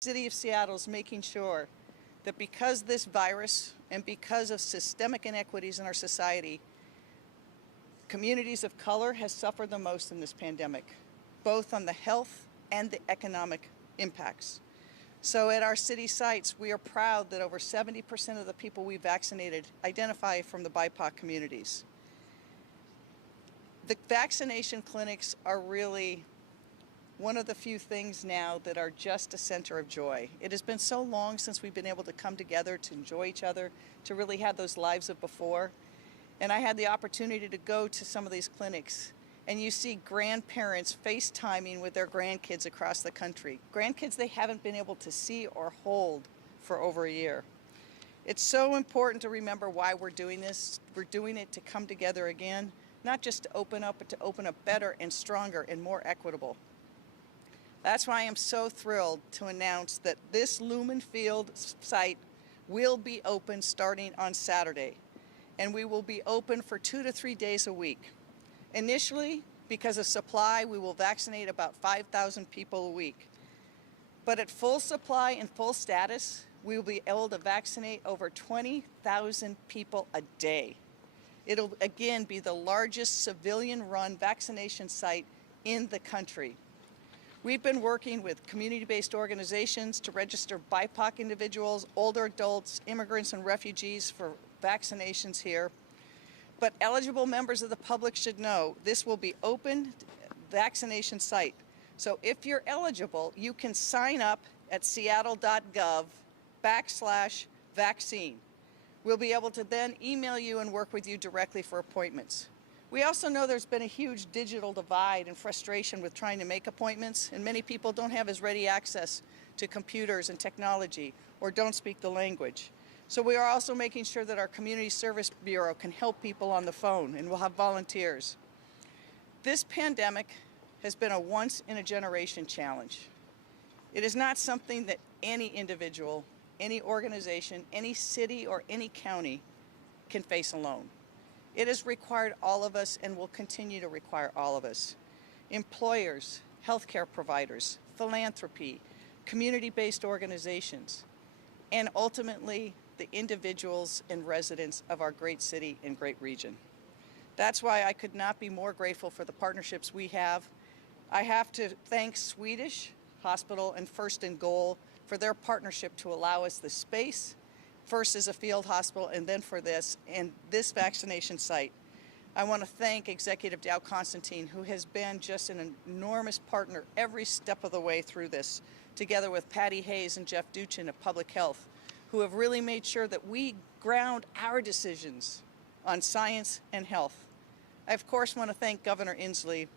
City of Seattle is making sure that because this virus and because of systemic inequities in our society, communities of color has suffered the most in this pandemic, both on the health and the economic impacts. So at our city sites, we are proud that over 70% of the people we vaccinated identify from the BIPOC communities. The vaccination clinics are really one of the few things now that are just a center of joy. It has been so long since we've been able to come together to enjoy each other, to really have those lives of before. And I had the opportunity to go to some of these clinics, and you see grandparents FaceTiming with their grandkids across the country. Grandkids they haven't been able to see or hold for over a year. It's so important to remember why we're doing this. We're doing it to come together again, not just to open up, but to open up better and stronger and more equitable. That's why I'm so thrilled to announce that this Lumen Field site will be open starting on Saturday. And we will be open for 2 to 3 days a week. Initially, because of supply, we will vaccinate about 5,000 people a week. But at full supply and full status, we will be able to vaccinate over 20,000 people a day. It'll again be the largest civilian-run vaccination site in the country. We've been working with community-based organizations to register BIPOC individuals, older adults, immigrants, and refugees for vaccinations here. But eligible members of the public should know this will be open vaccination site. So if you're eligible, you can sign up at seattle.gov/vaccine. We'll be able to then email you and work with you directly for appointments. We also know there's been a huge digital divide and frustration with trying to make appointments, and many people don't have as ready access to computers and technology or don't speak the language. So we are also making sure that our Community Service Bureau can help people on the phone, and we'll have volunteers. This pandemic has been a once-in-a-generation challenge. It is not something that any individual, any organization, any city, or any county can face alone. It has required all of us and will continue to require all of us. Employers, healthcare providers, philanthropy, community-based organizations, and ultimately the individuals and residents of our great city and great region. That's why I could not be more grateful for the partnerships we have. I have to thank Swedish Hospital and First and Goal for their partnership to allow us the space, first as a field hospital and then for this, and this vaccination site. I want to thank Executive Dow Constantine, who has been just an enormous partner every step of the way through this, together with Patty Hayes and Jeff Duchin of Public Health, who have really made sure that we ground our decisions on science and health. I, of course, want to thank Governor Inslee.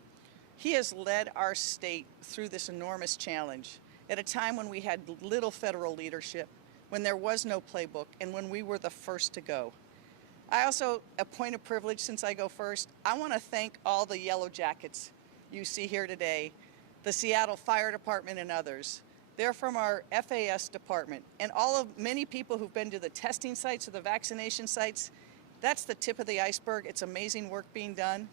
He has led our state through this enormous challenge at a time when we had little federal leadership, when there was no playbook, and when we were the first to go. I also, a point of privilege since I go first, I want to thank all the yellow jackets you see here today, the Seattle Fire Department and others. They're from our FAS department, and many people who've been to the testing sites or the vaccination sites. That's the tip of the iceberg. It's amazing work being done.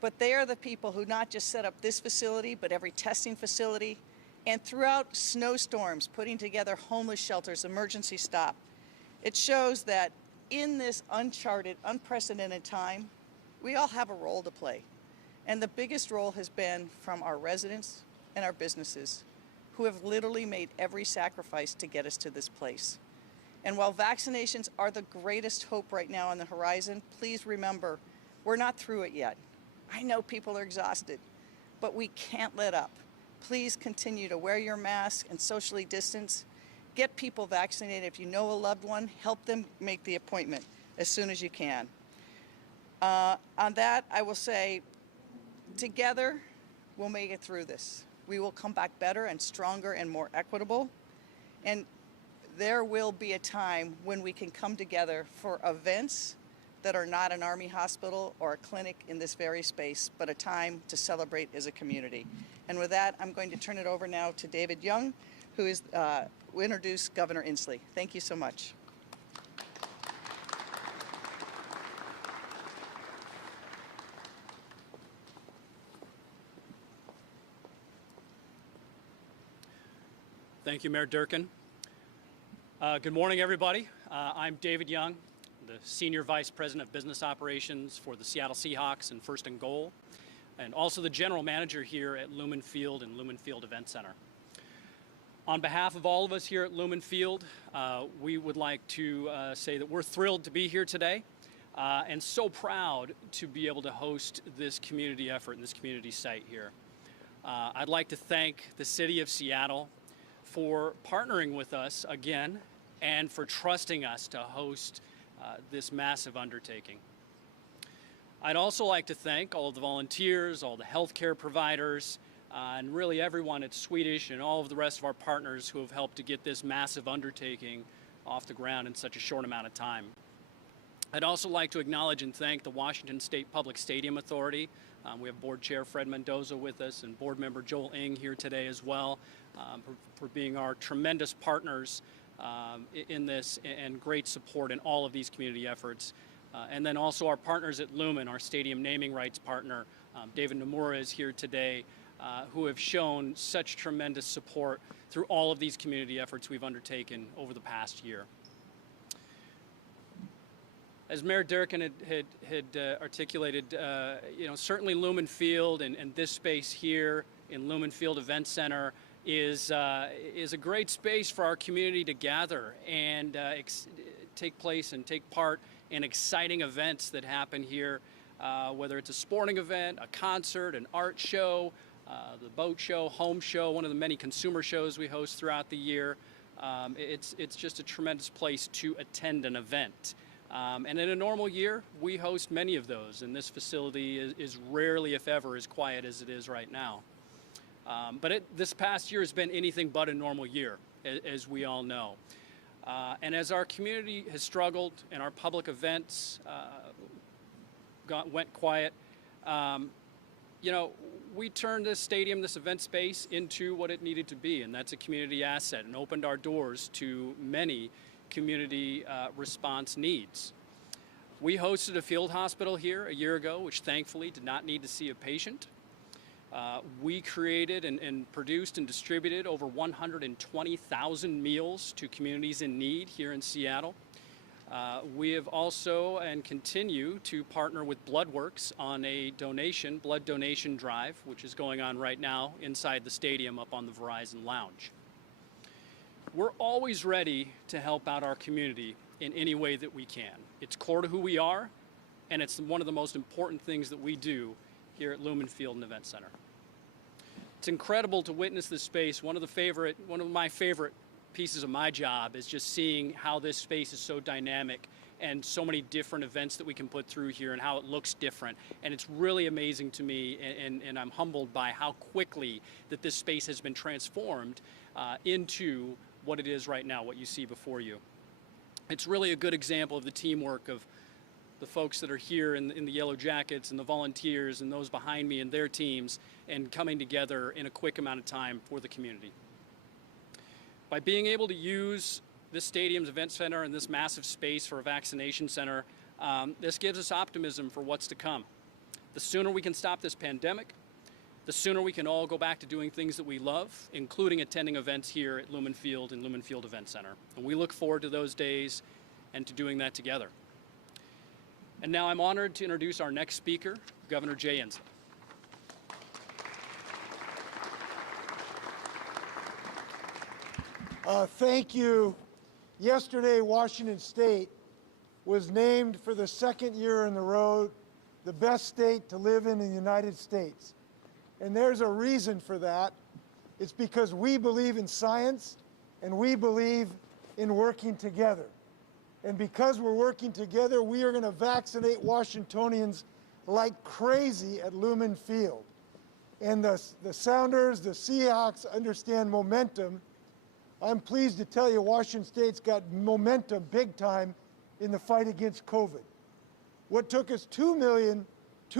But they are the people who not just set up this facility, but every testing facility, and throughout snowstorms, putting together homeless shelters, emergency stop. It shows that in this uncharted, unprecedented time, we all have a role to play. And the biggest role has been from our residents and our businesses, who have literally made every sacrifice to get us to this place. And while vaccinations are the greatest hope right now on the horizon, please remember, we're not through it yet. I know people are exhausted, but we can't let up. Please continue to wear your mask and socially distance. Get people vaccinated. If you know a loved one, help them make the appointment as soon as you can. On that, I will say, together, we'll make it through this. We will come back better and stronger and more equitable. And there will be a time when we can come together for events that are not an Army hospital or a clinic in this very space, but a time to celebrate as a community. And with that, I'm going to turn it over now to David Young, who will introduce Governor Inslee. Thank you so much. Thank you, Mayor Durkin. Good morning, everybody. I'm David Young, the Senior Vice President of Business Operations for the Seattle Seahawks and First and Goal, and also the General Manager here at Lumen Field and Lumen Field Event Center. On behalf of all of us here at Lumen Field, we would like to say that we're thrilled to be here today and so proud to be able to host this community effort and this community site here. I'd like to thank the City of Seattle for partnering with us again and for trusting us to host this massive undertaking. I'd also like to thank all of the volunteers, all the healthcare providers, and really everyone at Swedish and all of the rest of our partners who have helped to get this massive undertaking off the ground in such a short amount of time. I'd also like to acknowledge and thank the Washington State Public Stadium Authority. We have Board Chair Fred Mendoza with us and Board Member Joel Ng here today as well for being our tremendous partners in this and great support in all of these community efforts. And then also our partners at Lumen, our stadium naming rights partner, David Nomura is here today, who have shown such tremendous support through all of these community efforts we've undertaken over the past year. As Mayor Durkin had articulated, certainly Lumen Field and this space here in Lumen Field Event Center is a great space for our community to gather and take place and take part in exciting events that happen here, whether it's a sporting event, a concert, an art show, the boat show, home show, one of the many consumer shows we host throughout the year. It's just a tremendous place to attend an event. And in a normal year, we host many of those, and this facility is rarely, if ever, as quiet as it is right now. But this past year has been anything but a normal year, as we all know. And as our community has struggled and our public events went quiet, we turned this stadium, this event space, into what it needed to be, and that's a community asset, and opened our doors to many community response needs. We hosted a field hospital here a year ago, which thankfully did not need to see a patient. We created and produced and distributed over 120,000 meals to communities in need here in Seattle. We have also and continue to partner with BloodWorks on a blood donation drive, which is going on right now inside the stadium up on the Verizon Lounge. We're always ready to help out our community in any way that we can. It's core to who we are, and it's one of the most important things that we do here at Lumen Field and Event Center. It's incredible to witness this space. One of my favorite pieces of my job is just seeing how this space is so dynamic and so many different events that we can put through here and how it looks different. And it's really amazing to me, and I'm humbled by how quickly that this space has been transformed into what it is right now, what you see before you. It's really a good example of the teamwork of the folks that are here in the yellow jackets and the volunteers and those behind me and their teams, and coming together in a quick amount of time for the community. By being able to use this stadium's event center and this massive space for a vaccination center, this gives us optimism for what's to come. The sooner we can stop this pandemic, the sooner we can all go back to doing things that we love, including attending events here at Lumen Field and Lumen Field Event Center. And we look forward to those days and to doing that together. And now I'm honored to introduce our next speaker, Governor Jay Enzo. Thank you. Yesterday, Washington State was named for the second year in a row the best state to live in the United States. And there's a reason for that. It's because we believe in science and we believe in working together. And because we're working together, we are going to vaccinate Washingtonians like crazy at Lumen Field. And the Sounders, the Seahawks understand momentum. I'm pleased to tell you Washington State's got momentum big time in the fight against COVID. What took us 2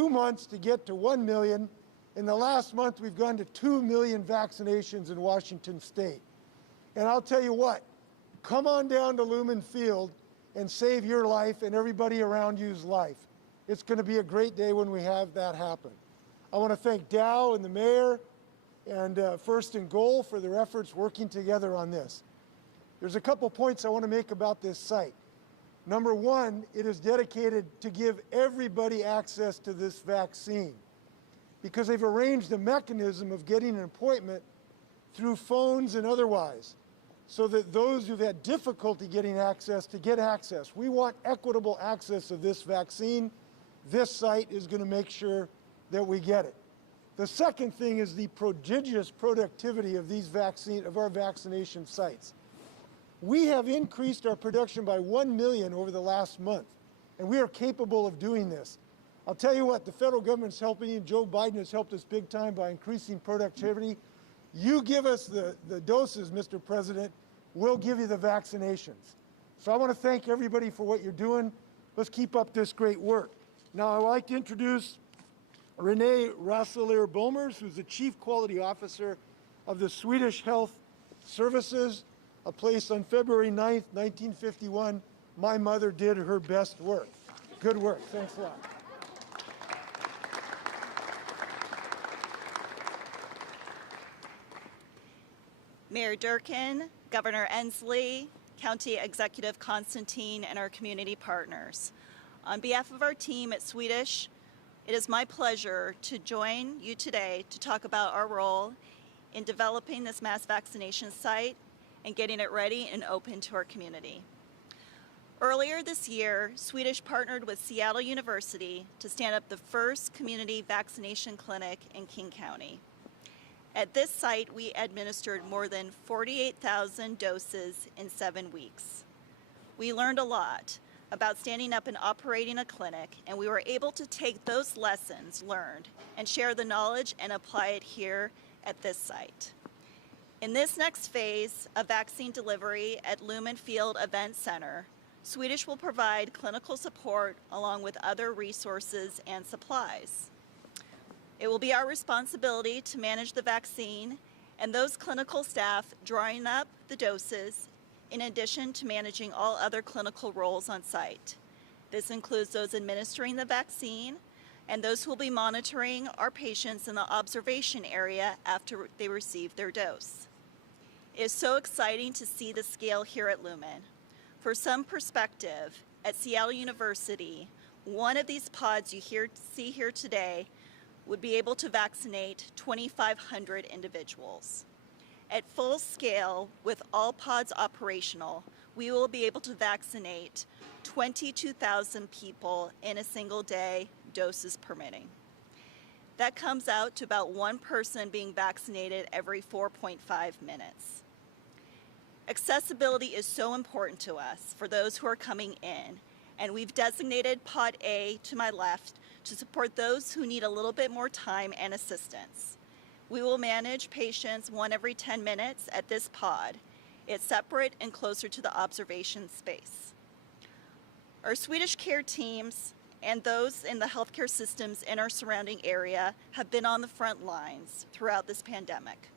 months to get to 1 million, in the last month we've gone to 2 million vaccinations in Washington State. And I'll tell you what, come on down to Lumen Field and save your life and everybody around you's life. It's going to be a great day when we have that happen. I want to thank Dow and the mayor and First and Goal for their efforts working together on this. There's a couple points I want to make about this site. Number one, it is dedicated to give everybody access to this vaccine because they've arranged a mechanism of getting an appointment through phones and otherwise, so that those who've had difficulty getting access to get access. We want equitable access of this vaccine. This site is going to make sure that we get it. The second thing is the prodigious productivity of our vaccination sites. We have increased our production by 1 million over the last month, and we are capable of doing this. I'll tell you what, the federal government's helping you. Joe Biden has helped us big time by increasing productivity. You give us the doses, Mr. President, we'll give you the vaccinations. So I want to thank everybody for what you're doing. Let's keep up this great work. Now I'd like to introduce Renee Rasselier-Bomers, who's the Chief Quality Officer of the Swedish Health Services, a place on February 9th, 1951. My mother did her best work. Good work. Thanks a lot. Mayor Durkin, Governor Enzo, County Executive Constantine, and our community partners. On behalf of our team at Swedish, it is my pleasure to join you today to talk about our role in developing this mass vaccination site and getting it ready and open to our community. Earlier this year, Swedish partnered with Seattle University to stand up the first community vaccination clinic in King County. At this site, we administered more than 48,000 doses in 7 weeks. We learned a lot about standing up and operating a clinic, and we were able to take those lessons learned and share the knowledge and apply it here at this site. In this next phase of vaccine delivery at Lumen Field Event Center, Swedish will provide clinical support along with other resources and supplies. It will be our responsibility to manage the vaccine and those clinical staff drawing up the doses, in addition to managing all other clinical roles on site. This includes those administering the vaccine and those who will be monitoring our patients in the observation area after they receive their dose. It is so exciting to see the scale here at Lumen. For some perspective, at Seattle University, one of these pods you see here today would be able to vaccinate 2,500 individuals. At full scale, with all pods operational, we will be able to vaccinate 22,000 people in a single day, doses permitting. That comes out to about one person being vaccinated every 4.5 minutes. Accessibility is so important to us for those who are coming in, and we've designated Pod A to my left to support those who need a little bit more time and assistance. We will manage patients 1 every 10 minutes at this pod. It's separate and closer to the observation space. Our Swedish care teams and those in the healthcare systems in our surrounding area have been on the front lines throughout this pandemic.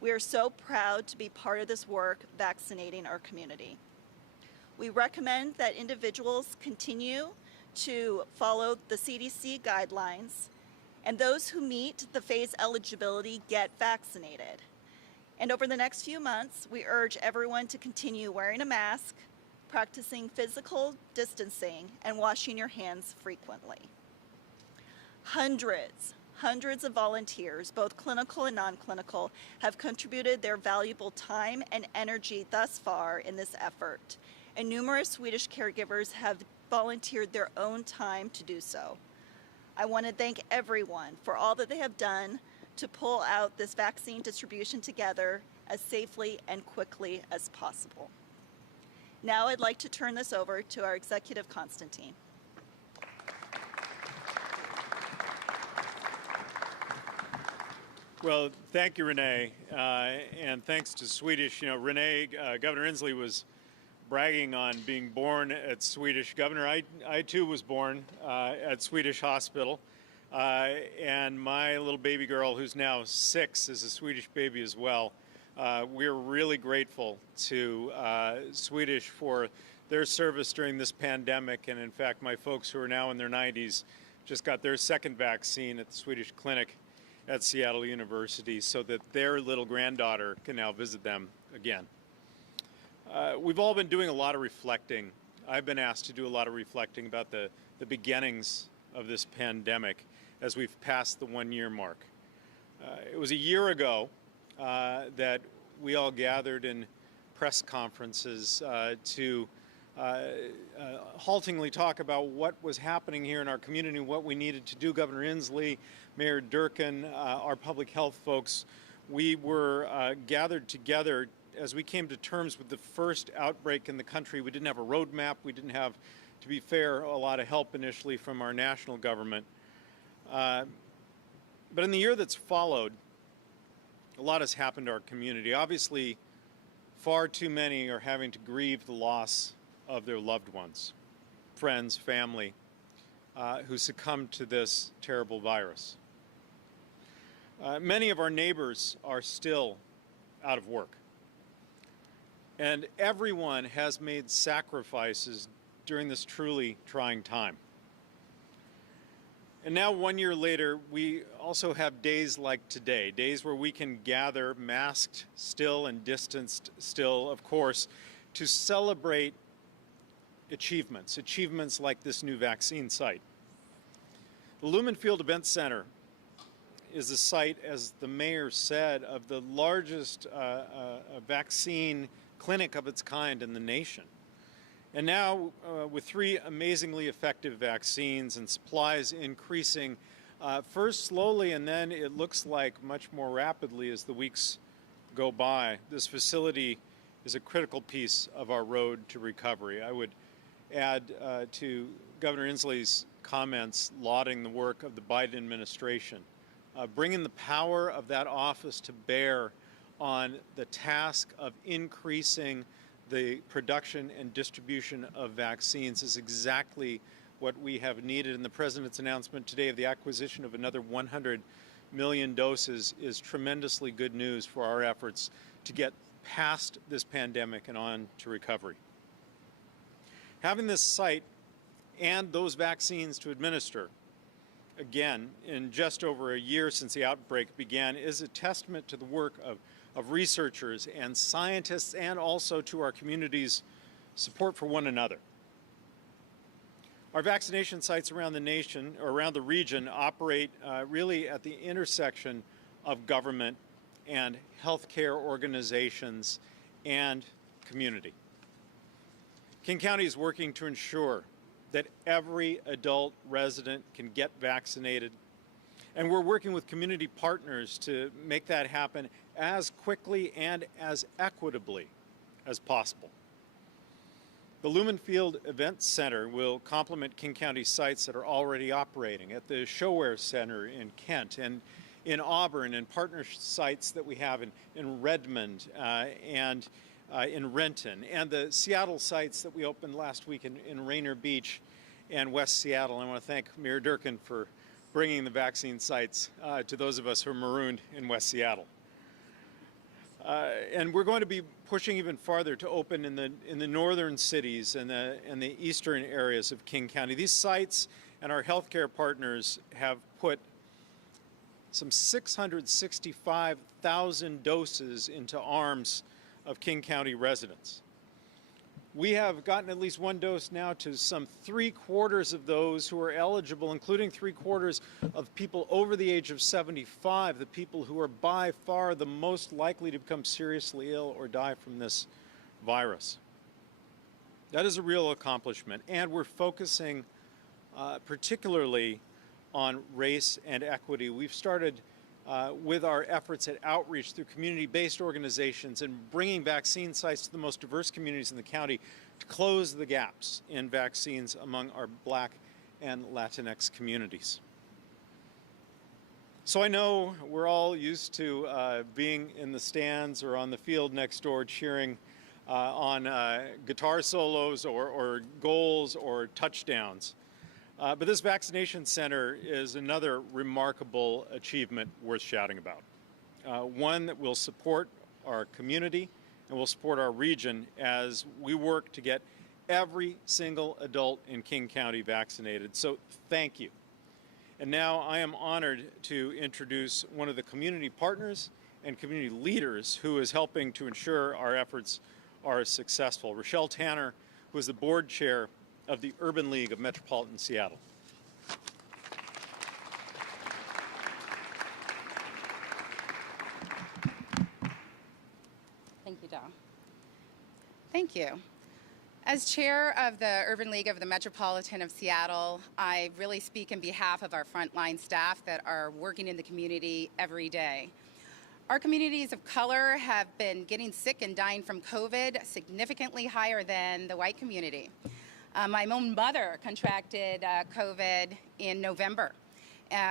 We are so proud to be part of this work vaccinating our community. We recommend that individuals continue to follow the CDC guidelines, and those who meet the phase eligibility get vaccinated. And over the next few months, we urge everyone to continue wearing a mask, practicing physical distancing, and washing your hands frequently. Hundreds of volunteers, both clinical and non-clinical, have contributed their valuable time and energy thus far in this effort, and numerous Swedish caregivers have volunteered their own time to do so. I want to thank everyone for all that they have done to pull out this vaccine distribution together as safely and quickly as possible. Now I'd like to turn this over to our Executive Constantine. Well, thank you, Renee, and thanks to Swedish. You know, Renee, Governor Inslee was bragging on being born at Swedish. Governor, I too was born at Swedish Hospital, and my little baby girl, who's now 6, is a Swedish baby as well. We're really grateful to Swedish for their service during this pandemic, and in fact, my folks who are now in their 90s just got their second vaccine at the Swedish clinic. at Seattle University so that their little granddaughter can now visit them again. We've all been doing a lot of reflecting. I've been asked to do a lot of reflecting about the beginnings of this pandemic as we've passed the 1-year mark. It was a year ago that we all gathered in press conferences to haltingly talk about what was happening here in our community, what we needed to do. Governor Inslee, Mayor Durkin, our public health folks, we were gathered together as we came to terms with the first outbreak in the country. We didn't have a roadmap. We didn't have, to be fair, a lot of help initially from our national government. But in the year that's followed, a lot has happened to our community. Obviously, far too many are having to grieve the loss of their loved ones, friends, family, who succumbed to this terrible virus. Many of our neighbors are still out of work. And everyone has made sacrifices during this truly trying time. And now, 1 year later, we also have days like today, days where we can gather masked still and distanced still, of course, to celebrate achievements like this new vaccine site. The Lumen Field Event Center is the site, as the mayor said, of the largest vaccine clinic of its kind in the nation. And now, with 3 amazingly effective vaccines and supplies increasing, first slowly and then it looks like much more rapidly as the weeks go by, this facility is a critical piece of our road to recovery. I would add to Governor Inslee's comments lauding the work of the Biden administration, bringing the power of that office to bear on the task of increasing the production and distribution of vaccines is exactly what we have needed. And the President's announcement today of the acquisition of another 100 million doses is tremendously good news for our efforts to get past this pandemic and on to recovery. Having this site and those vaccines to administer, again, in just over a year since the outbreak began, is a testament to the work of researchers and scientists, and also to our community's support for one another. Our vaccination sites around the nation, or around the region, operate really at the intersection of government and healthcare organizations and community. King County is working to ensure that every adult resident can get vaccinated, and we're working with community partners to make that happen as quickly and as equitably as possible. The Lumen Field Event Center will complement King County sites that are already operating at the Showware Center in Kent and in Auburn, and partner sites that we have in Redmond and in Renton, and the Seattle sites that we opened last week in Rainier Beach and West Seattle. I want to thank Mayor Durkin for bringing the vaccine sites to those of us who are marooned in West Seattle. And we're going to be pushing even farther to open in the northern cities and the eastern areas of King County. These sites and our healthcare partners have put some 665,000 doses into arms of King County residents. We have gotten at least one dose now to some 3/4 of those who are eligible, including 3/4 of people over the age of 75, the people who are by far the most likely to become seriously ill or die from this virus. That is a real accomplishment, and we're focusing particularly on race and equity. We've started with our efforts at outreach through community-based organizations and bringing vaccine sites to the most diverse communities in the county to close the gaps in vaccines among our Black and Latinx communities. So I know we're all used to being in the stands or on the field next door cheering on guitar solos or goals or touchdowns. But this vaccination center is another remarkable achievement worth shouting about. One that will support our community and will support our region as we work to get every single adult in King County vaccinated. So thank you. And now I am honored to introduce one of the community partners and community leaders who is helping to ensure our efforts are successful. Rochelle Tanner, who is the board chair of the Urban League of Metropolitan Seattle. Thank you, Don. Thank you. As chair of the Urban League of the Metropolitan of Seattle, I really speak in behalf of our frontline staff that are working in the community every day. Our communities of color have been getting sick and dying from COVID significantly higher than the white community. My own mother contracted COVID in November.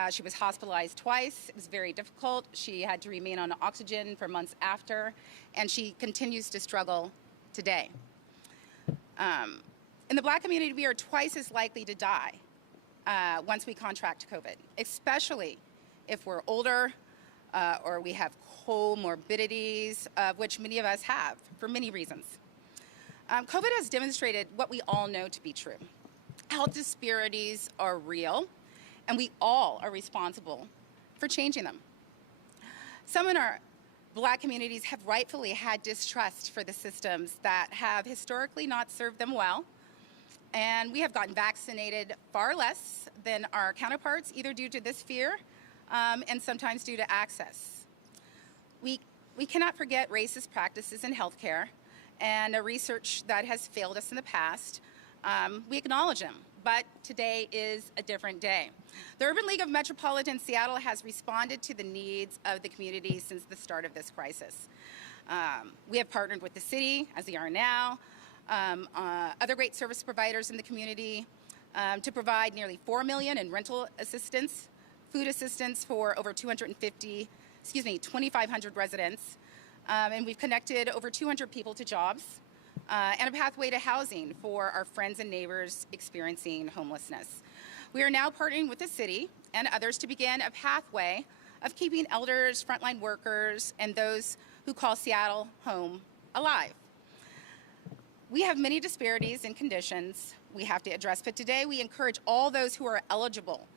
She was hospitalized twice. It was very difficult. She had to remain on oxygen for months after, and she continues to struggle today. In the Black community, we are twice as likely to die once we contract COVID, especially if we're older or we have comorbidities, which many of us have for many reasons. COVID has demonstrated what we all know to be true. Health disparities are real, and we all are responsible for changing them. Some in our Black communities have rightfully had distrust for the systems that have historically not served them well, and we have gotten vaccinated far less than our counterparts, either due to this fear and sometimes due to access. We cannot forget racist practices in healthcare and a research that has failed us in the past. We acknowledge them, but today is a different day. The Urban League of Metropolitan Seattle has responded to the needs of the community since the start of this crisis. We have partnered with the city, as we are now, other great service providers in the community to provide nearly $4 million in rental assistance, food assistance for over 2,500 residents, and we've connected over 200 people to jobs, and a pathway to housing for our friends and neighbors experiencing homelessness. We are now partnering with the city and others to begin a pathway of keeping elders, frontline workers, and those who call Seattle home alive. We have many disparities in conditions we have to address, but today we encourage all those who are eligible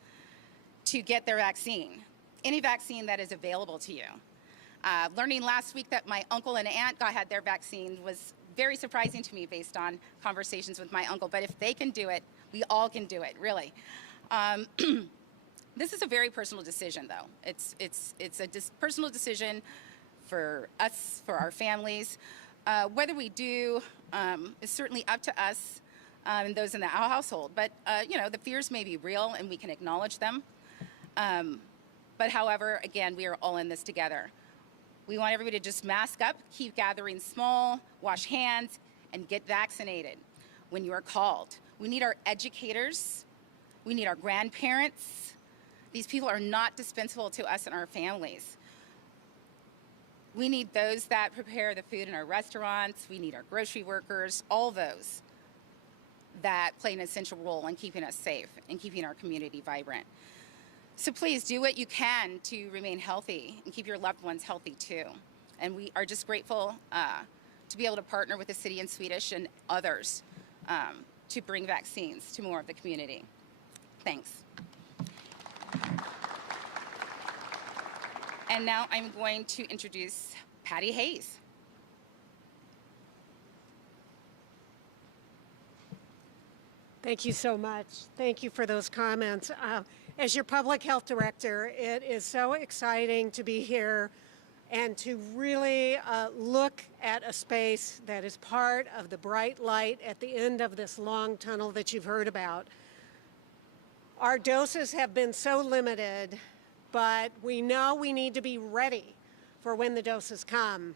to get their vaccine, any vaccine that is available to you. Learning last week that my uncle and aunt had their vaccine was very surprising to me based on conversations with my uncle, but if they can do it, we all can do it, really. This is a very personal decision, though. It's a personal decision for us, for our families. Whether we do is certainly up to us and those in the household, but the fears may be real and we can acknowledge them. But however, again, we are all in this together. We want everybody to just mask up, keep gathering small, wash hands, and get vaccinated when you are called. We need our educators. We need our grandparents. These people are not dispensable to us and our families. We need those that prepare the food in our restaurants. We need our grocery workers, all those that play an essential role in keeping us safe and keeping our community vibrant. So please do what you can to remain healthy and keep your loved ones healthy too. And we are just grateful to be able to partner with the city and Swedish and others to bring vaccines to more of the community. Thanks. And now I'm going to introduce Patty Hayes. Thank you so much. Thank you for those comments. As your public health director, it is so exciting to be here and to really look at a space that is part of the bright light at the end of this long tunnel that you've heard about. Our doses have been so limited, but we know we need to be ready for when the doses come.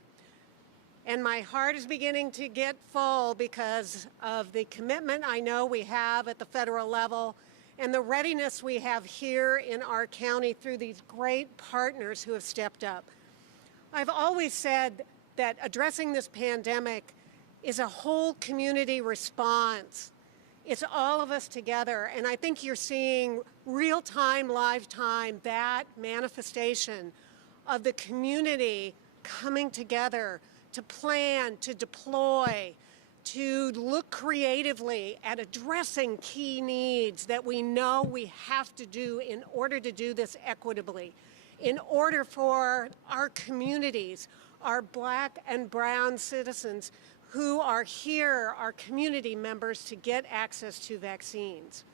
And my heart is beginning to get full because of the commitment I know we have at the federal level and the readiness we have here in our county through these great partners who have stepped up. I've always said that addressing this pandemic is a whole community response. It's all of us together, and I think you're seeing real-time, live-time, that manifestation of the community coming together to plan, to deploy, to look creatively at addressing key needs that we know we have to do in order to do this equitably, in order for our communities, our Black and brown citizens who are here, our community members, to get access to vaccines.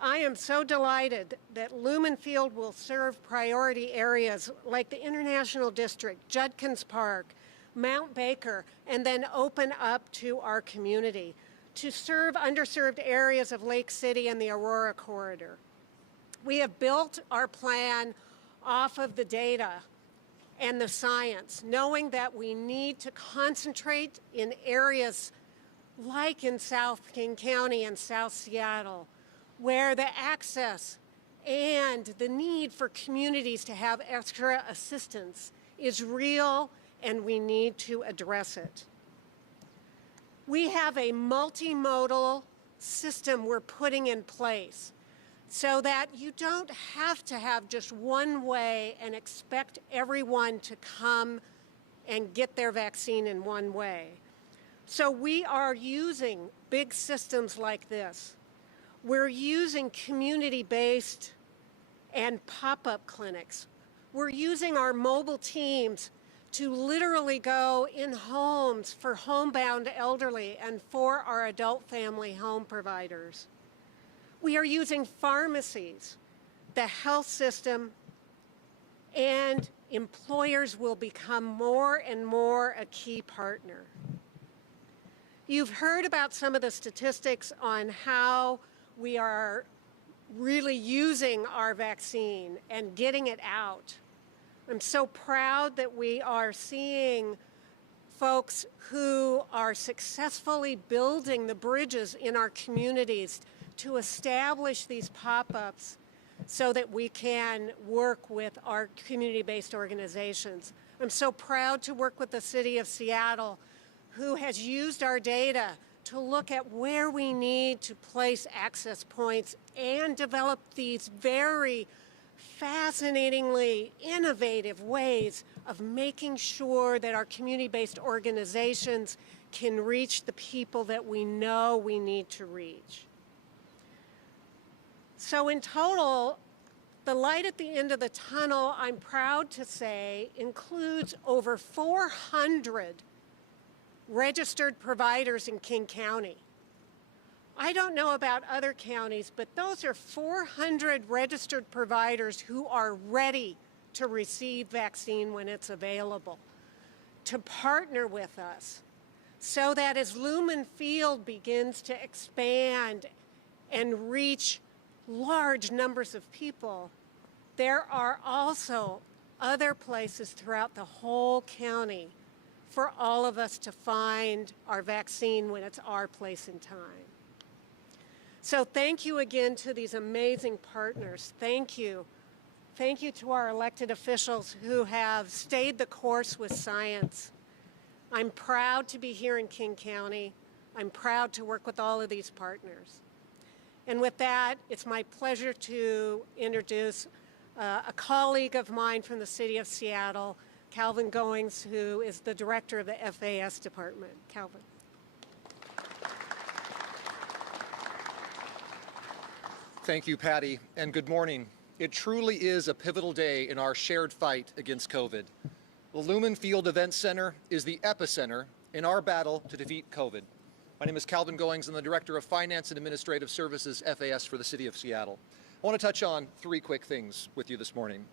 I am so delighted that Lumen Field will serve priority areas like the International District, Judkins Park, Mount Baker, and then open up to our community to serve underserved areas of Lake City and the Aurora Corridor. We have built our plan off of the data and the science, knowing that we need to concentrate in areas like in South King County and South Seattle, where the access and the need for communities to have extra assistance is real, and we need to address it. We have a multimodal system we're putting in place so that you don't have to have just one way and expect everyone to come and get their vaccine in one way. So we are using big systems like this. We're using community-based and pop-up clinics. We're using our mobile teams to literally go in homes for homebound elderly and for our adult family home providers. We are using pharmacies, the health system, and employers will become more and more a key partner. You've heard about some of the statistics on how we are really using our vaccine and getting it out. I'm so proud that we are seeing folks who are successfully building the bridges in our communities to establish these pop-ups so that we can work with our community-based organizations. I'm so proud to work with the City of Seattle, who has used our data to look at where we need to place access points and develop these very fascinatingly innovative ways of making sure that our community-based organizations can reach the people that we know we need to reach. So in total, the light at the end of the tunnel, I'm proud to say, includes over 400 registered providers in King County. I don't know about other counties, but those are 400 registered providers who are ready to receive vaccine when it's available, to partner with us, so that as Lumen Field begins to expand and reach large numbers of people, there are also other places throughout the whole county for all of us to find our vaccine when it's our place in time. So thank you again to these amazing partners. Thank you. Thank you to our elected officials who have stayed the course with science. I'm proud to be here in King County. I'm proud to work with all of these partners. And with that, it's my pleasure to introduce a colleague of mine from the City of Seattle, Calvin Goings, who is the director of the FAS department. Calvin. Thank you, Patty, and good morning. It truly is a pivotal day in our shared fight against COVID. The Lumen Field Event Center is the epicenter in our battle to defeat COVID. My name is Calvin Goings. I'm the Director of Finance and Administrative Services, FAS, for the City of Seattle. I want to touch on three quick things with you this morning.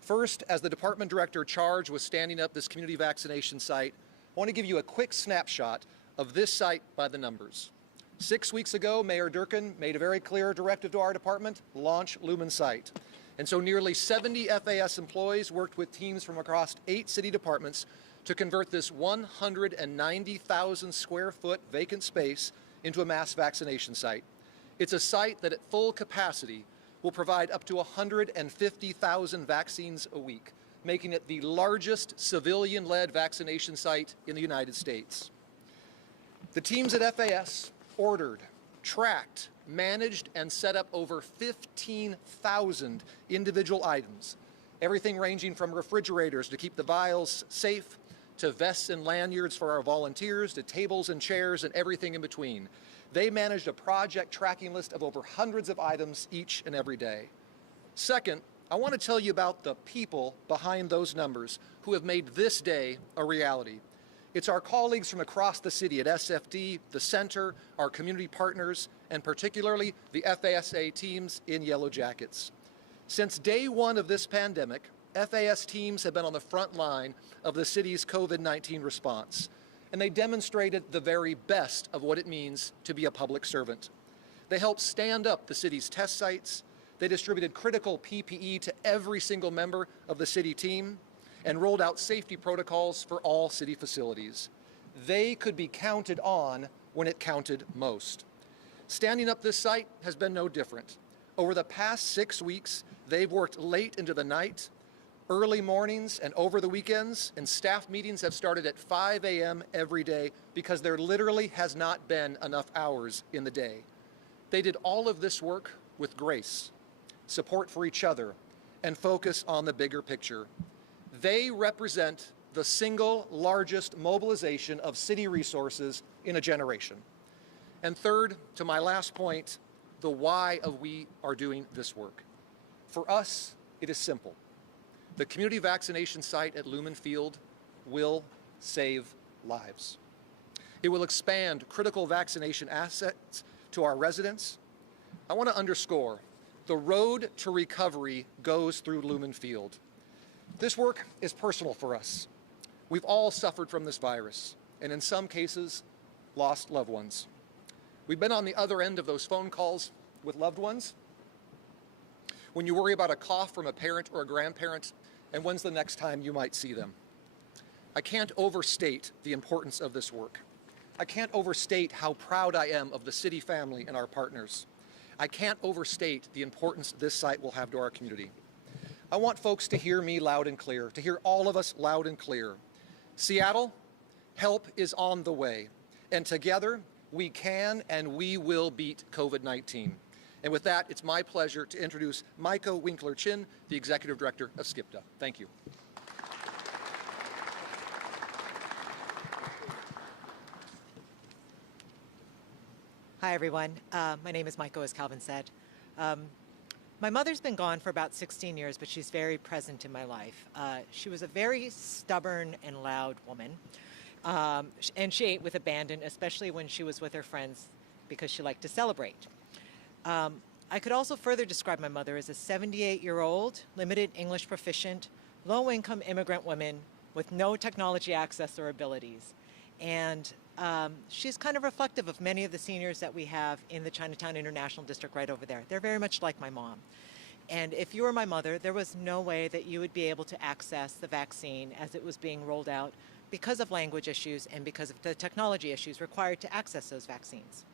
First, as the department director charged with standing up this community vaccination site, I want to give you a quick snapshot of this site by the numbers. 6 weeks ago, Mayor Durkin made a very clear directive to our department: launch Lumen site. And so nearly 70 FAS employees worked with teams from across 8 city departments to convert this 190,000 square foot vacant space into a mass vaccination site. It's a site that at full capacity will provide up to 150,000 vaccines a week, making it the largest civilian-led vaccination site in the United States. The teams at FAS ordered, tracked, managed, and set up over 15,000 individual items, everything ranging from refrigerators to keep the vials safe to vests and lanyards for our volunteers, to tables and chairs and everything in between. They managed a project tracking list of over hundreds of items each and every day. Second, I want to tell you about the people behind those numbers who have made this day a reality. It's our colleagues from across the city at SFD, the center, our community partners, and particularly the FASA teams in Yellow Jackets. Since day one of this pandemic, FAS teams have been on the front line of the city's COVID-19 response, and they demonstrated the very best of what it means to be a public servant. They helped stand up the city's test sites, they distributed critical PPE to every single member of the city team, and rolled out safety protocols for all city facilities. They could be counted on when it counted most. Standing up this site has been no different. Over the past 6 weeks, they've worked late into the night, early mornings, and over the weekends, and staff meetings have started at 5 a.m. every day because there literally has not been enough hours in the day. They did all of this work with grace, support for each other, and focus on the bigger picture. They represent the single largest mobilization of city resources in a generation. And third, to my last point, the why of we are doing this work. For us, it is simple. The community vaccination site at Lumen Field will save lives. It will expand critical vaccination assets to our residents. I want to underscore, the road to recovery goes through Lumen Field. This work is personal for us. We've all suffered from this virus, and in some cases, lost loved ones. We've been on the other end of those phone calls with loved ones. When you worry about a cough from a parent or a grandparent, and when's the next time you might see them. I can't overstate the importance of this work. I can't overstate how proud I am of the city family and our partners. I can't overstate the importance this site will have to our community. I want folks to hear me loud and clear, to hear all of us loud and clear. Seattle, help is on the way, and together we can and we will beat COVID-19. And with that, it's my pleasure to introduce Maiko Winkler-Chin, the Executive Director of Skipton. Thank you. Hi, everyone. My name is Maiko, as Calvin said. My mother's been gone for about 16 years, but she's very present in my life. She was a very stubborn and loud woman, and she ate with abandon, especially when she was with her friends, because she liked to celebrate. I could also further describe my mother as a 78-year-old, limited English proficient, low-income immigrant woman with no technology access or abilities. And she's kind of reflective of many of the seniors that we have in the Chinatown International District right over there. They're very much like my mom. And if you were my mother, there was no way that you would be able to access the vaccine as it was being rolled out because of language issues and because of the technology issues required to access those vaccines.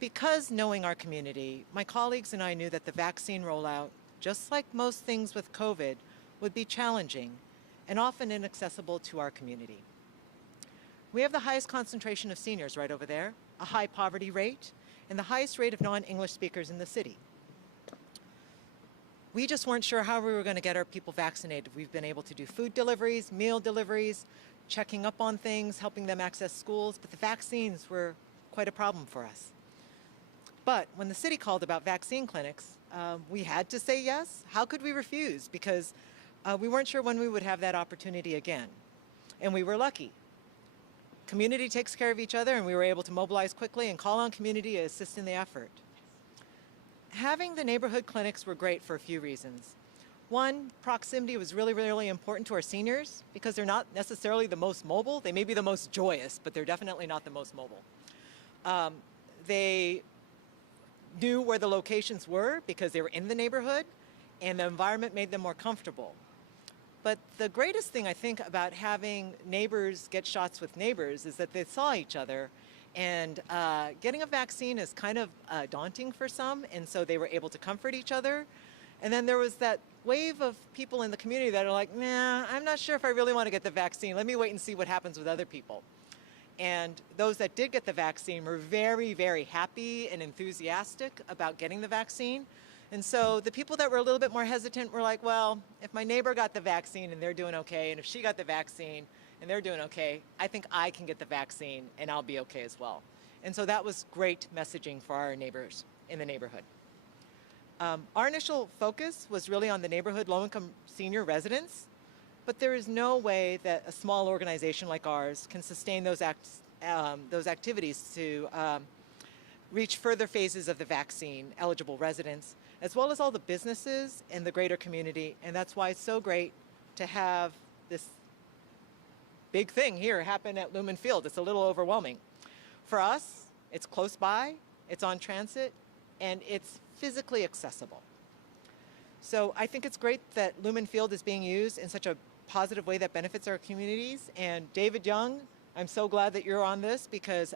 Because knowing our community, my colleagues and I knew that the vaccine rollout, just like most things with COVID, would be challenging and often inaccessible to our community. We have the highest concentration of seniors right over there, a high poverty rate, and the highest rate of non-English speakers in the city. We just weren't sure how we were going to get our people vaccinated. We've been able to do food deliveries, meal deliveries, checking up on things, helping them access schools, but the vaccines were quite a problem for us. But when the city called about vaccine clinics, we had to say yes. How could we refuse? Because we weren't sure when we would have that opportunity again. And we were lucky. Community takes care of each other, and we were able to mobilize quickly and call on community to assist in the effort. Having the neighborhood clinics were great for a few reasons. One, proximity was really, really important to our seniors because they're not necessarily the most mobile. They may be the most joyous, but they're definitely not the most mobile. They knew where the locations were because they were in the neighborhood, and the environment made them more comfortable. But the greatest thing I think about having neighbors get shots with neighbors is that they saw each other, and getting a vaccine is kind of daunting for some, and so they were able to comfort each other. And then there was that wave of people in the community that are like, nah, I'm not sure if I really want to get the vaccine. Let me wait and see what happens with other people. And those that did get the vaccine were very, very happy and enthusiastic about getting the vaccine. And so the people that were a little bit more hesitant were like, well, if my neighbor got the vaccine and they're doing okay, and if she got the vaccine and they're doing okay, I think I can get the vaccine and I'll be okay as well. And so that was great messaging for our neighbors in the neighborhood. Our initial focus was really on the neighborhood low-income senior residents, but there is no way that a small organization like ours can sustain those activities to reach further phases of the vaccine-eligible residents, as well as all the businesses in the greater community. And that's why it's so great to have this big thing here happen at Lumen Field. It's a little overwhelming. For us, it's close by, it's on transit, and it's physically accessible. So I think it's great that Lumen Field is being used in such a positive way that benefits our communities. And David Young, I'm so glad that you're on this, because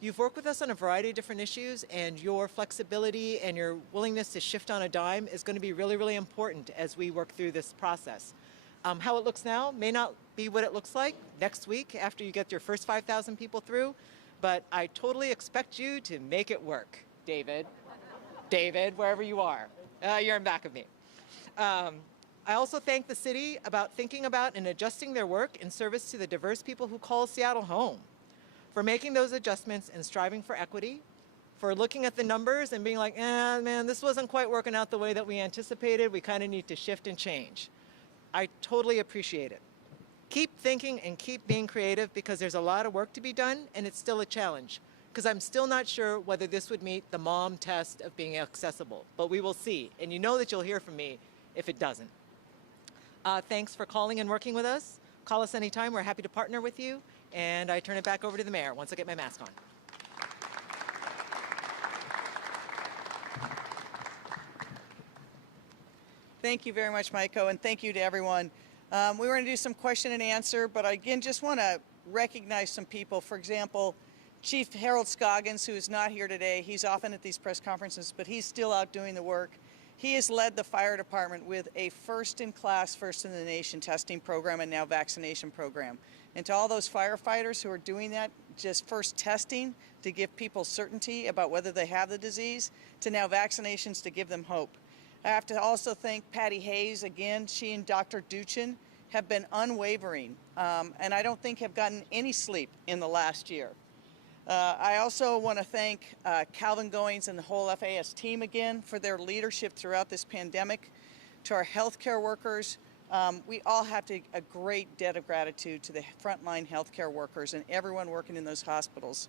you've worked with us on a variety of different issues, and your flexibility and your willingness to shift on a dime is going to be really, really important as we work through this process. How it looks now may not be what it looks like next week after you get your first 5,000 people through, but I totally expect you to make it work, David. David, wherever you are. You're in back of me. I also thank the city about thinking about and adjusting their work in service to the diverse people who call Seattle home, for making those adjustments and striving for equity, for looking at the numbers and being like, man, this wasn't quite working out the way that we anticipated. We kind of need to shift and change. I totally appreciate it. Keep thinking and keep being creative, because there's a lot of work to be done, and it's still a challenge, because I'm still not sure whether this would meet the mom test of being accessible, but we will see. And you know that you'll hear from me if it doesn't. Thanks for calling and working with us. Call us anytime. We're happy to partner with you. And I turn it back over to the mayor once I get my mask on. Thank you very much, Maiko, and thank you to everyone. We were going to do some question and answer, but I again just want to recognize some people. For example, Chief Harold Scoggins, who is not here today. He's often at these press conferences, but he's still out doing the work. He has led the fire department with a first-in-class, first-in-the-nation testing program and now vaccination program. And to all those firefighters who are doing that, just first testing to give people certainty about whether they have the disease, to now vaccinations to give them hope. I have to also thank Patty Hayes again. She and Dr. Duchin have been unwavering, and I don't think have gotten any sleep in the last year. I also want to thank Calvin Goings and the whole FAS team again for their leadership throughout this pandemic. To our healthcare workers, we all have a great debt of gratitude to the frontline healthcare workers and everyone working in those hospitals.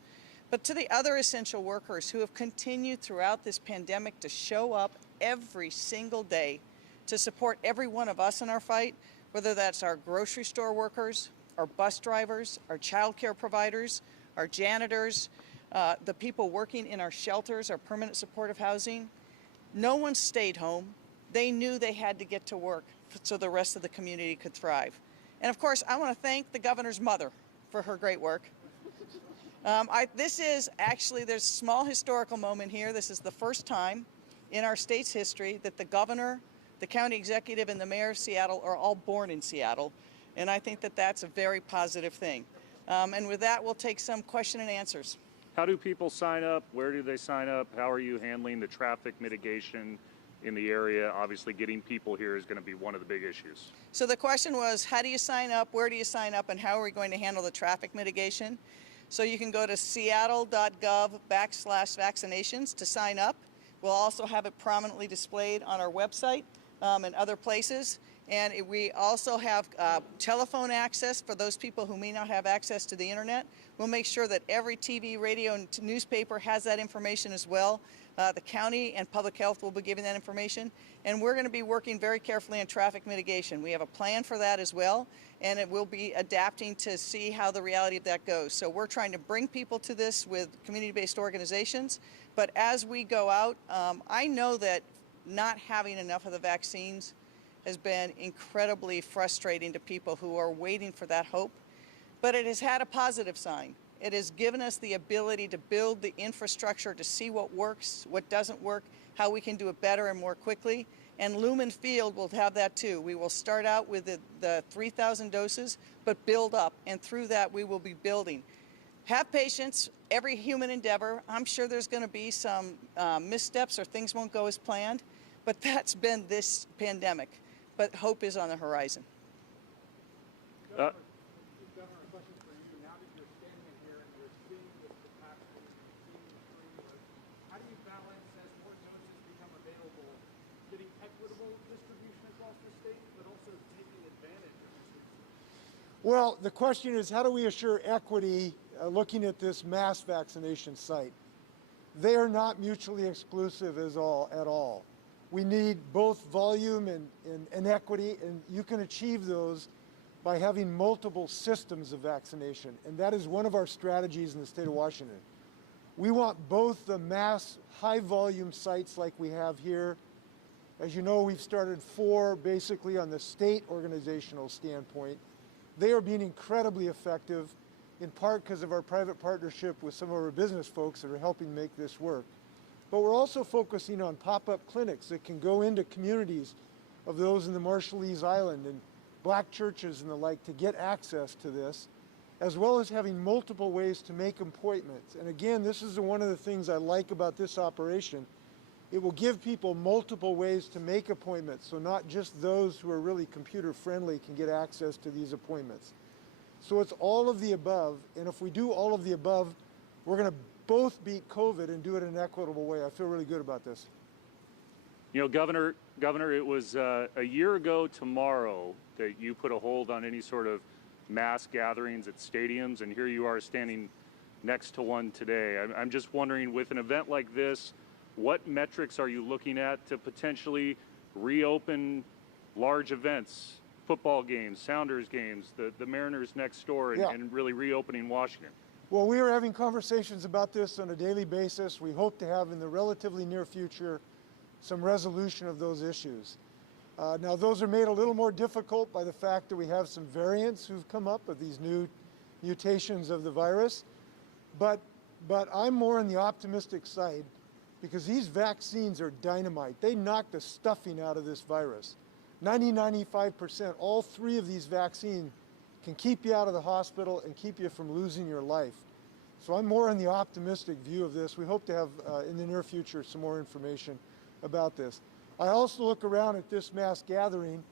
But to the other essential workers who have continued throughout this pandemic to show up every single day to support every one of us in our fight, whether that's our grocery store workers, our bus drivers, our child care providers, our janitors, the people working in our shelters, our permanent supportive housing. No one stayed home. They knew they had to get to work so the rest of the community could thrive. And of course, I want to thank the governor's mother for her great work. This is actually, there's a small historical moment here. This is the first time in our state's history that the governor, the county executive, and the mayor of Seattle are all born in Seattle. And I think that that's a very positive thing. And with that, we'll take some question and answers. How do people sign up? Where do they sign up? How are you handling the traffic mitigation in the area? Obviously, getting people here is going to be one of the big issues. So the question was, how do you sign up? Where do you sign up? And how are we going to handle the traffic mitigation? So you can go to seattle.gov/vaccinations to sign up. We'll also have it prominently displayed on our website and other places. And we also have telephone access for those people who may not have access to the internet. We'll make sure that every TV, radio, and newspaper has that information as well. The county and public health will be giving that information. And we're going to be working very carefully on traffic mitigation. We have a plan for that as well, and it will be adapting to see how the reality of that goes. So we're trying to bring people to this with community-based organizations. But as we go out, I know that not having enough of the vaccines has been incredibly frustrating to people who are waiting for that hope. But it has had a positive sign. It has given us the ability to build the infrastructure to see what works, what doesn't work, how we can do it better and more quickly. And Lumen Field will have that too. We will start out with the 3,000 doses, but build up. And through that, we will be building. Have patience, every human endeavor. I'm sure there's going to be some missteps or things won't go as planned, but that's been this pandemic. But hope is on the horizon. Governor, a question for you. Now that you're standing in here and you're seeing this capacity, seeing the framework, how do you balance, as more doses become available, getting equitable distribution across the state, but also taking advantage of this? Well, the question is, how do we assure equity looking at this mass vaccination site? They are not mutually exclusive at all. We need both volume and equity, and you can achieve those by having multiple systems of vaccination, and that is one of our strategies in the state of Washington. We want both the mass high-volume sites like we have here. As you know, we've started 4 basically on the state organizational standpoint. They are being incredibly effective, in part because of our private partnership with some of our business folks that are helping make this work. But we're also focusing on pop-up clinics that can go into communities of those in the Marshallese Island and black churches and the like to get access to this, as well as having multiple ways to make appointments. And again, this is one of the things I like about this operation. It will give people multiple ways to make appointments, so not just those who are really computer friendly can get access to these appointments. So it's all of the above, and if we do all of the above, we're going to both beat COVID and do it in an equitable way. I feel really good about this. You know, Governor, it was a year ago tomorrow that you put a hold on any sort of mass gatherings at stadiums, and here you are standing next to one today. I'm just wondering, with an event like this, what metrics are you looking at to potentially reopen large events, football games, Sounders games, the Mariners next door, and really reopening Washington? Well, we are having conversations about this on a daily basis. We hope to have in the relatively near future some resolution of those issues. Now, those are made a little more difficult by the fact that we have some variants who've come up with these new mutations of the virus. But I'm more on the optimistic side because these vaccines are dynamite. They knock the stuffing out of this virus. 95%, all 3 of these vaccines can keep you out of the hospital and keep you from losing your life. So I'm more on the optimistic view of this. We hope to have in the near future some more information about this. I also look around at this mass gathering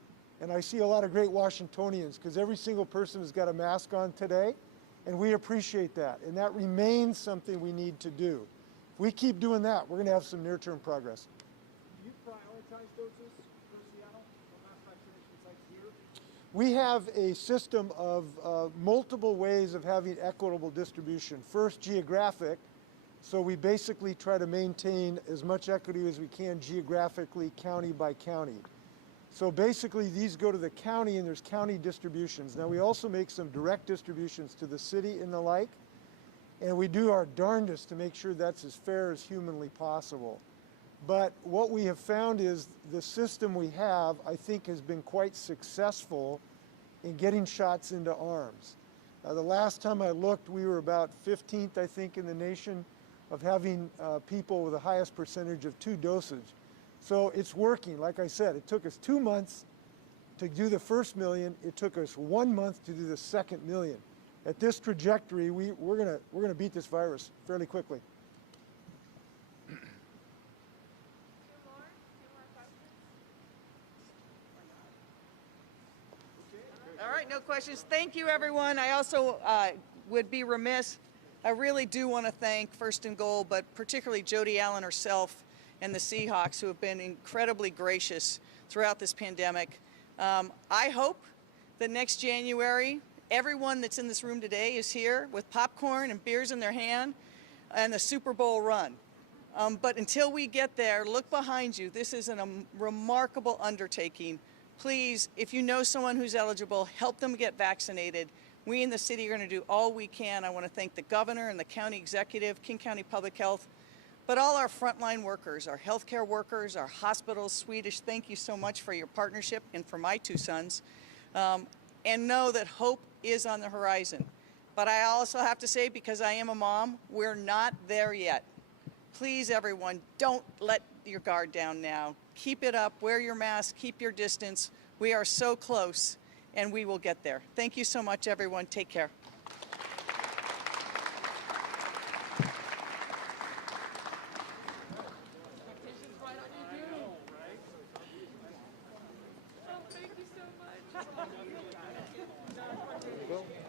and I see a lot of great Washingtonians because every single person has got a mask on today, and we appreciate that. And that remains something we need to do. If we keep doing that, we're going to have some near-term progress. Do you prioritize doses for Seattle or mass vaccination sites here? We have a system of multiple ways of having equitable distribution. First, geographic. So we basically try to maintain as much equity as we can geographically, county by county. So basically these go to the county and there's county distributions. Now we also make some direct distributions to the city and the like, and we do our darndest to make sure that's as fair as humanly possible. But what we have found is the system we have, I think, has been quite successful in getting shots into arms. The last time I looked, we were about 15th, I think, in the nation of having people with the highest percentage of 2 doses. So it's working. Like I said, it took us 2 months to do the first million. It took us 1 month to do the second million. At this trajectory, we're gonna beat this virus fairly quickly. All right, no questions. Thank you, everyone. I also would be remiss. I really do want to thank First and Goal, but particularly Jody Allen herself and the Seahawks, who have been incredibly gracious throughout this pandemic. I hope that next January, everyone that's in this room today is here with popcorn and beers in their hand and the Super Bowl run. But until we get there, look behind you. This is a remarkable undertaking. Please, if you know someone who's eligible, help them get vaccinated. We in the city are going to do all we can. I want to thank the governor and the county executive, King County Public Health, but all our frontline workers, our healthcare workers, our hospitals. Swedish, thank you so much for your partnership and for my 2 sons. And know that hope is on the horizon. But I also have to say, because I am a mom, we're not there yet. Please, everyone, don't let your guard down now. Keep it up, wear your mask, keep your distance. We are so close, and we will get there. Thank you so much, everyone. Take care. Well,